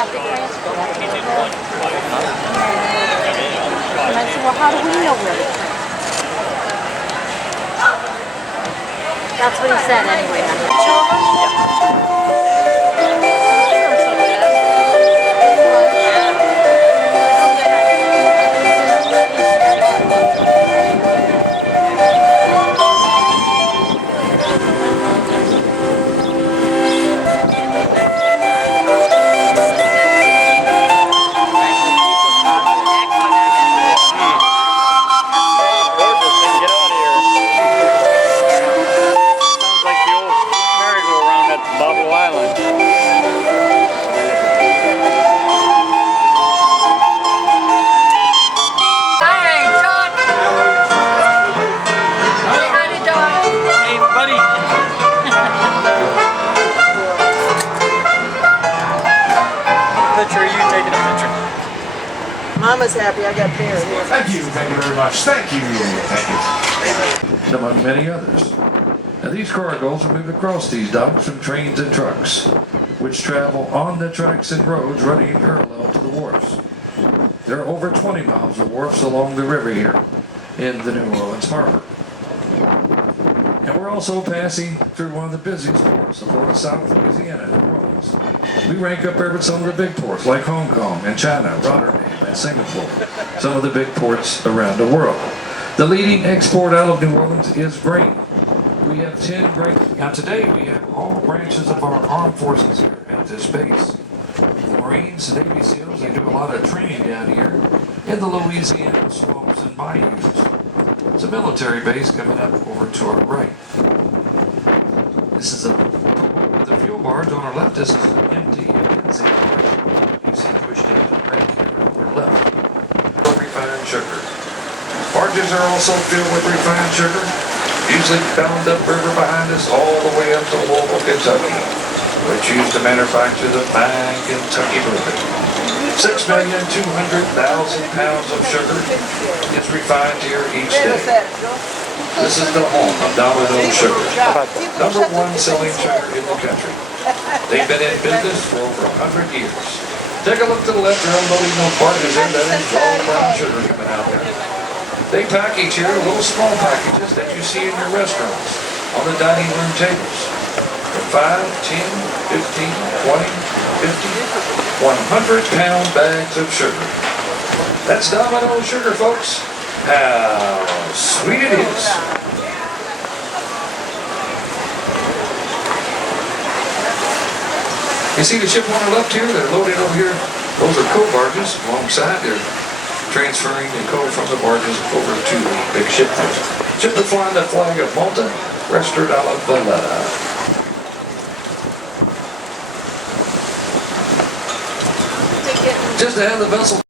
traffic transport. And I said, well, how do we know where to turn? That's what he said anyway. Bubble Island. Hi, John. Say hi to John. Hey, buddy. Picture of you taking a picture. Mama's happy I got beer. Thank you very much. Thank you. Among many others. Now these cargoes are moved across these docks from trains and trucks, which travel on the tracks and roads running parallel to the wharfs. There are over 20 miles of wharfs along the river here in the New Orleans harbor. And we're also passing through one of the busiest ports of all of South Louisiana, New Orleans. We rank up there with some of the big ports like Hong Kong and China, Rotterdam and Singapore, some of the big ports around the world. The leading export out of New Orleans is grain. We have 10 grain. Now today we have all branches of our armed forces here at this base. The Marines, the Navy SEALs, they do a lot of training down here in the Louisiana swamps and bayous. It's a military base coming up over to our right. This is the fuel barge on our left. This is an empty benzene barge. You see pushed into the right here on our left. Refined sugar. Barges are also filled with refined sugar, usually bound up river behind us all the way up to Louisville, Kentucky, which used to manufacture the fine Kentucky bourbon. 6,200,000 pounds of sugar is refined here each day. This is the home of Domino Sugar, #1 selling sugar in the country. They've been in business for over 100 years. Take a look to the left, they're unloading those barges in. That is all brown sugar coming out there. They package here little small packages that you see in your restaurants on the dining room tables. For 5, 10, 15, 20, 50, 100-pound bags of sugar. That's Domino Sugar, folks. How sweet it is. You see the ship on the left here? They're loading over here. Those are coal barges alongside. They're transferring the coal from the barges over to the big ship. Ship that's flying the flag of Malta, Resta della Bella. Just to have the vessel